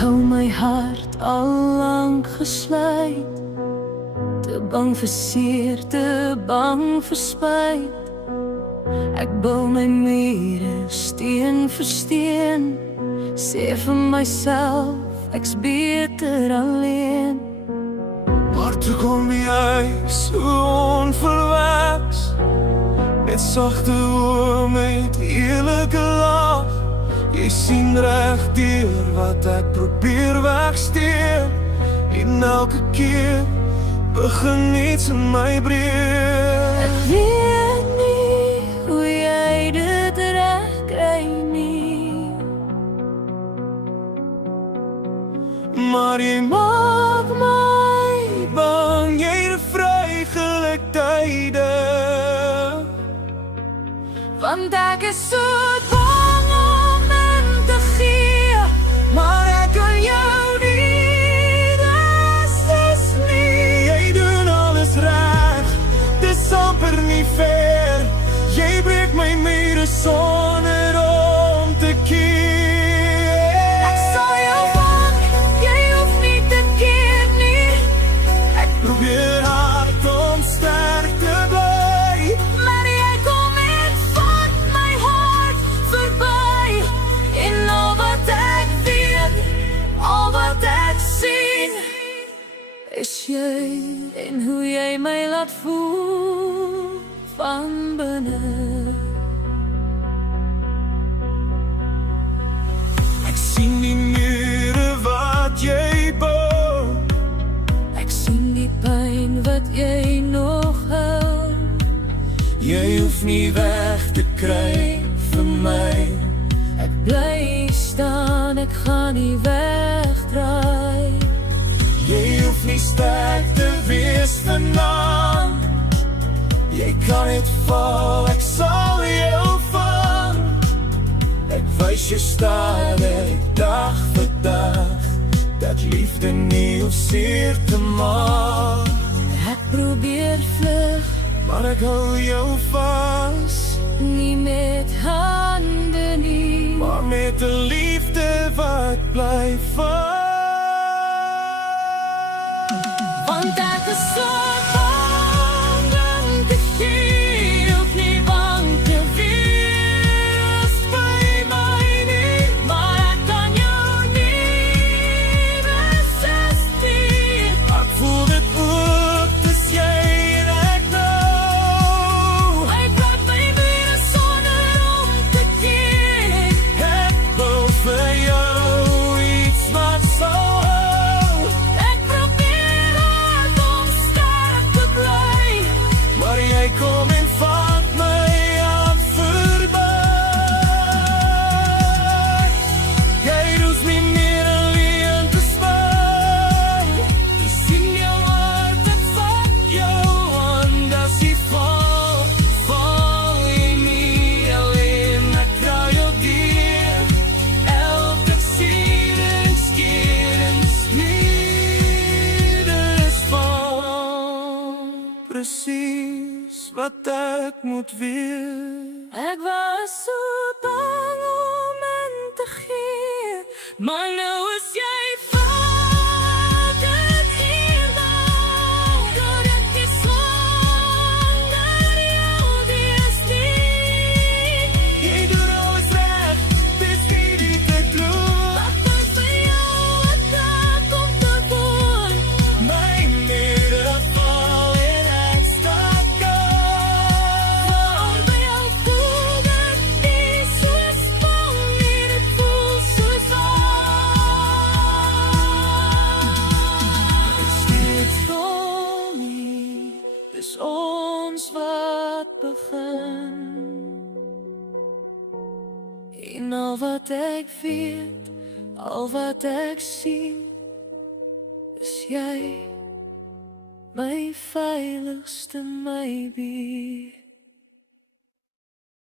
hou my hart al lank gesluit, te bang vir seer, te bang vir spyt. Ek bou my mure steen vir steen, sê vir myself ek's beter alleen. Maar toe kom jy so onverwags, met sagte oë, met eerlike lach. Jy sien reg deur wat ek probeer wegsteek, en elke keer begin iets in my breek. Ek weet nie hoe jy dit reg kry nie, maar jy maak my bang, jy het vrygelyktyde. want ek is so bang om in te gee, Maar ek kan jou nie, dis nie. Jy doen alles reg, dis amper nie fair. Jy breek my mure sonder om te keer. ek sal jou vang, jy hoef nie te keer nie. Probeer hard om sterk te bly, Maar jy kom en vat my hart verby, en al wat ek weet, al wat ek sien, is jy en hoe jy my laat voel van binne. ek sien die mure wat jy bou. Ek sien die pyn wat jy nog hou. Jy hoef nie weg te kry vir my. Ek bly staan, ek gaan nie wegdraai. Jy hoef nie sterk te wees vanaand. Jy kan net val, ek sal jou vang. Ek wys jou stadig, dag vir dag, dat liefde nie hoef seer te maak. Ek probeer vlug, Maar ek hou jou vas, nie met hande nie, maar met 'n liefde wat bly vas. want ek is so bang om te gee, hoef nie bang te wees by my nie, maar ek kan jou nie resistie. Ek voel dit ook, dis jy en ek nou. Ek praat my mure sonder om te keer. Ek wil vir jou iets wat sal hou, Ek probeer hard om sterk te bly, maar jy kom en vat my aan verby. Jy hoef nie meer alleen te staan. Jy sien jou hart, ek vat jou aan. As jy val, val jy nie alleen. Ek dra jou deur, elke sieringskeer en smeer is van presies wat ek moet wees. ek was so bang om in te gee, maar nou is jy vat dit hier nou, dat ek nie sonder jou wees nie. Jy doen alles reg, dis nie die te glo. Wat is vir jou wat ek om te woon? My mure val en ek stak af. Waarom by jou voel dit nie soos bang nie, dit voel soos Steeds vol nie, dis ons wat begin. En al wat ek weet, al wat ek sien, is jy my veiligste, my bier.